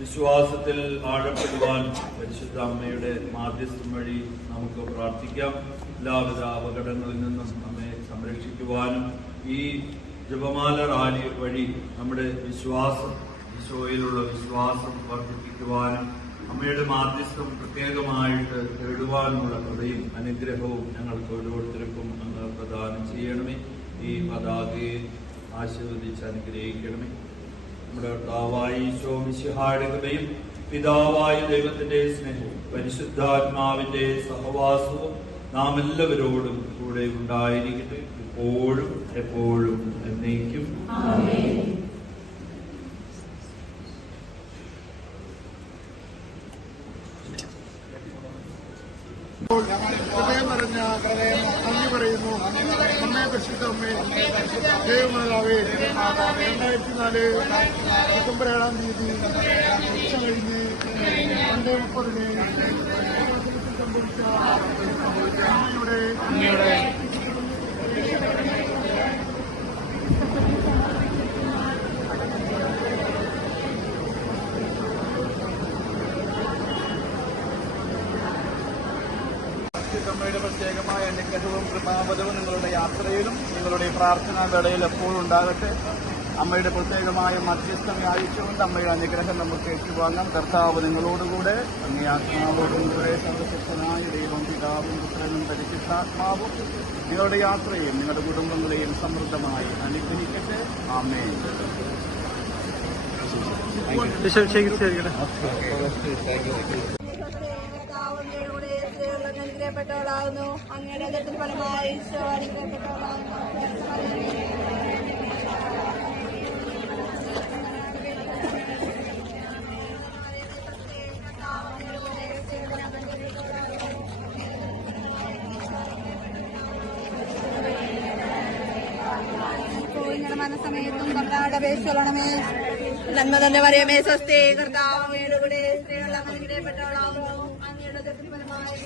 വിശ്വാസത്തിൽ ആഴപ്പെടുവാൻ പരിശുദ്ധ അമ്മയുടെ മാധ്യസ്ഥം വഴി നമുക്ക് പ്രാർത്ഥിക്കാം. എല്ലാവിധ അപകടങ്ങളിൽ നിന്നും നമ്മെ സംരക്ഷിക്കുവാനും ഈ ജപമാല റാലി വഴി നമ്മുടെ വിശ്വാസം, ഈശോയിലുള്ള വിശ്വാസം വർദ്ധിപ്പിക്കുവാനും അമ്മയുടെ മാധ്യസ്ഥം പ്രത്യേകമായിട്ട് തേടുവാനുമുള്ള കൃപയും അനുഗ്രഹവും ഞങ്ങൾക്ക് ഓരോരുത്തർക്കും അങ്ങ് പ്രദാനം ചെയ്യണമേ. ഈ പതാകയെ ആശീർവദിച്ച് അനുഗ്രഹിക്കണമേ. നമ്മുടെ കർത്താവായ ഈശോ മിശിഹായുടെ കൃപയും പിതാവായ ദൈവത്തിന്റെ സ്നേഹവും പരിശുദ്ധാത്മാവിന്റെ സഹവാസവും നാം എല്ലാവരോടും കൂടെ ഉണ്ടായിരിക്കട്ടെ, ഇപ്പോഴും എപ്പോഴും എന്നേക്കും. ഹൃദയം നിറഞ്ഞ ഹൃദയം നന്ദി പറയുന്നു. അമ്മേ പരിശുദ്ധ അമ്മേ, ദൈവമാതാവേ, 2004 ഡിസംബർ 7-ാം തീയതി ഉച്ച കഴിഞ്ഞ് 2:30 സംഭവിച്ച അമ്മയുടെ അമ്മയുടെ പ്രത്യേകമായ അനുഗ്രഹവും കൃപാവരവും നിങ്ങളുടെ യാത്രയിലും നിങ്ങളുടെ പ്രാർത്ഥനാ വേളയിൽ എപ്പോഴും ഉണ്ടാകട്ടെ. അമ്മയുടെ പ്രത്യേകമായ മധ്യസ്ഥം യാചിച്ചുകൊണ്ട് അമ്മയുടെ അനുഗ്രഹം നമുക്ക് ഏറ്റുവാങ്ങാം. കർത്താവ് നിങ്ങളോടുകൂടെ, അങ്ങേ ആത്മാവോടും കൂടെ സർവശക്തനായ ദൈവം പിതാവും പുത്രനും പരിശുദ്ധാത്മാവും നിങ്ങളുടെ യാത്രയും നിങ്ങളുടെ കുടുംബങ്ങളെയും സമൃദ്ധമായി അനുഗ്രഹിക്കട്ടെ. ആമേൻ. അനുഗ്രഹപ്പെട്ടവളാകുന്നു. അങ്ങയുടെ ഉദരത്തിൻ ഫലമായി ഈശോ അനുഗ്രഹപ്പെട്ടവളാകുന്നു. മനസ്സമയത്തും കർത്താവിടെ അപേക്ഷിച്ചോളണമേ. നന്മ തന്നെ പറയുമേ സ്വസ്തി, കർത്താവ് അങ്ങയുടെ കൂടെ സ്ത്രീകളെ അനുഗ്രഹപ്പെട്ടവളാകുന്നു. അങ്ങയുടെ ഉദരത്തിൻ ഫലമായി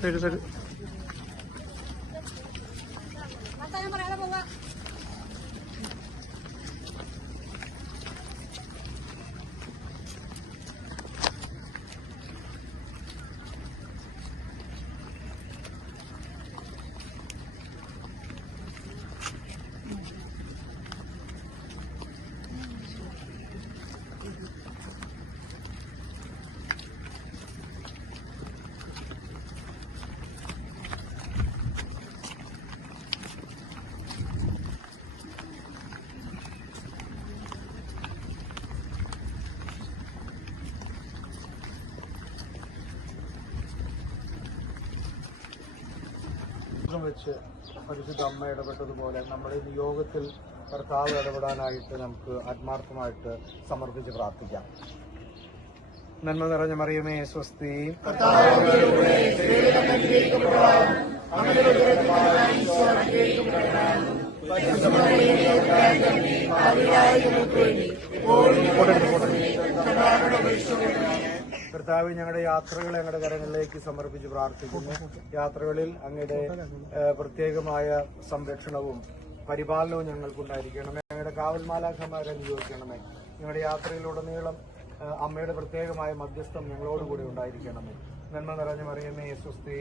സൈഡ് പറയാതെ പോകാം. വെച്ച് പരിശുദ്ധ അമ്മ ഇടപെട്ടതുപോലെ നമ്മുടെ നിയോഗത്തിൽ കർത്താവ് ഇടപെടാനായിട്ട് നമുക്ക് ആത്മാർത്ഥമായിട്ട് സമർപ്പിച്ച് പ്രാർത്ഥിക്കാം. നന്മ നിറഞ്ഞ മറിയമേ സ്വസ്തി, കർത്താവ് ഞങ്ങളുടെ യാത്രകളെ ഞങ്ങളുടെ കരങ്ങളിലേക്ക് സമർപ്പിച്ച് പ്രാർത്ഥിക്കുന്നു. യാത്രകളിൽ അങ്ങയുടെ പ്രത്യേകമായ സംരക്ഷണവും പരിപാലനവും ഞങ്ങൾക്കുണ്ടായിരിക്കണമേ. ഞങ്ങളുടെ കാവൽ മാലാഖമാരെ നിയോഗിക്കണമേ. ഞങ്ങളുടെ യാത്രയിലുടനീളം അമ്മയുടെ പ്രത്യേകമായ മധ്യസ്ഥം ഞങ്ങളോടുകൂടി ഉണ്ടായിരിക്കണമേ. നന്മ നിറഞ്ഞ മറിയമേ സ്വസ്തി,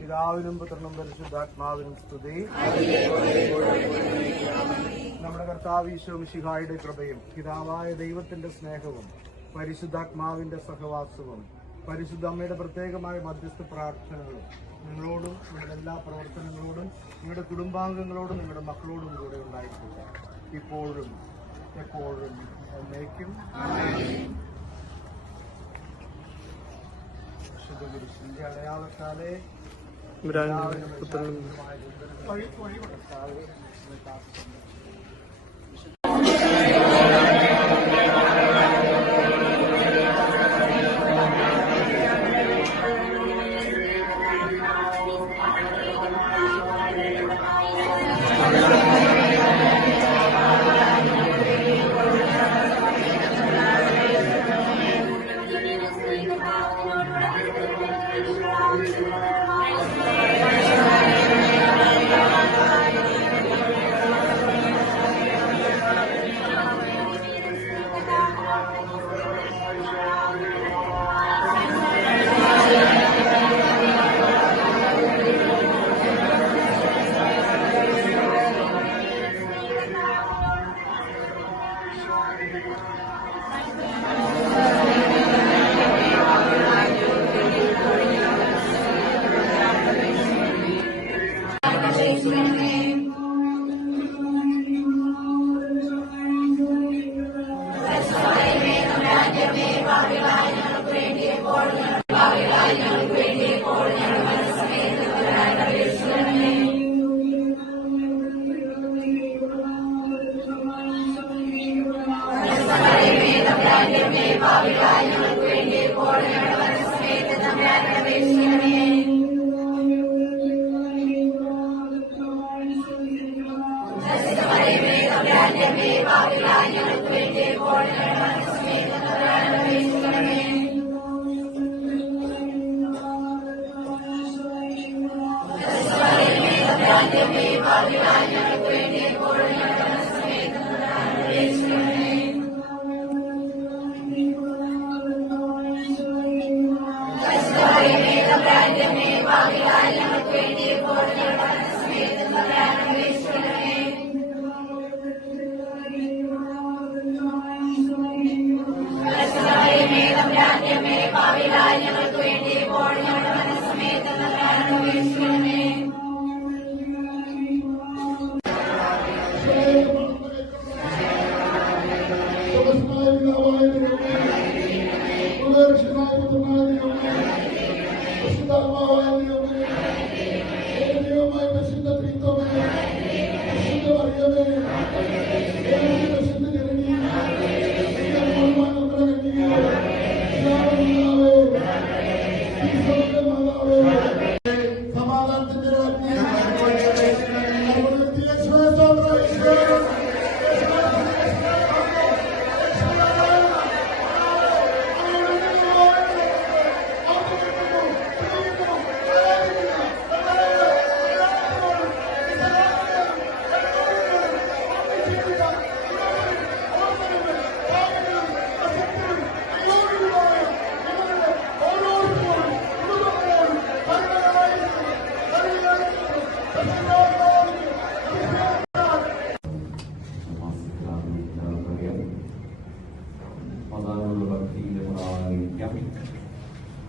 പിതാവിനും പുത്രനും പരിശുദ്ധാത്മാവിനും സ്തുതി. നമ്മുടെ കർത്താവ് ഈശോ മിശിഹായുടെ കൃപയും പിതാവായ ദൈവത്തിന്റെ സ്നേഹവും പരിശുദ്ധാത്മാവിന്റെ സഹവാസവും പരിശുദ്ധ അമ്മയുടെ പ്രത്യേകമായ മധ്യസ്ഥ പ്രാർത്ഥനകളും നിങ്ങളോടും നിങ്ങളുടെ എല്ലാ പ്രവർത്തനങ്ങളോടും നിങ്ങളുടെ കുടുംബാംഗങ്ങളോടും നിങ്ങളുടെ മക്കളോടും കൂടെ ഉണ്ടായിരിക്കുക, ഇപ്പോഴും എപ്പോഴും എന്നേക്കും. വിശുദ്ധ കുരിശിന്റെ അടയാളത്താലെ വഴി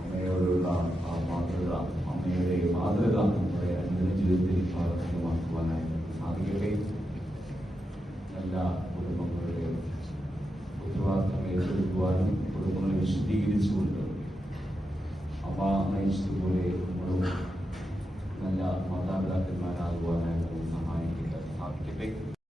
അമ്മയോടുള്ള ആ മാതൃക, അമ്മയുടെ മാതൃക നമ്മുടെ അനുദിന ജീവിതത്തിൽ പ്രാവർത്തികമാക്കുവാനായിട്ട് സാധിക്കട്ടെ. എല്ലാ കുടുംബങ്ങളുടെയും ഉത്തരവാദിത്തം ഏറ്റെടുക്കുവാനും കുടുംബങ്ങളെ വിശദീകരിച്ചുകൊണ്ട് അമ്മ നയിച്ചതുപോലെ നമ്മളും നല്ല മാതാപിതാക്കന്മാരാകുവാനായിട്ട് സഹായിക്കട്ടെ സാധിക്കട്ടെ.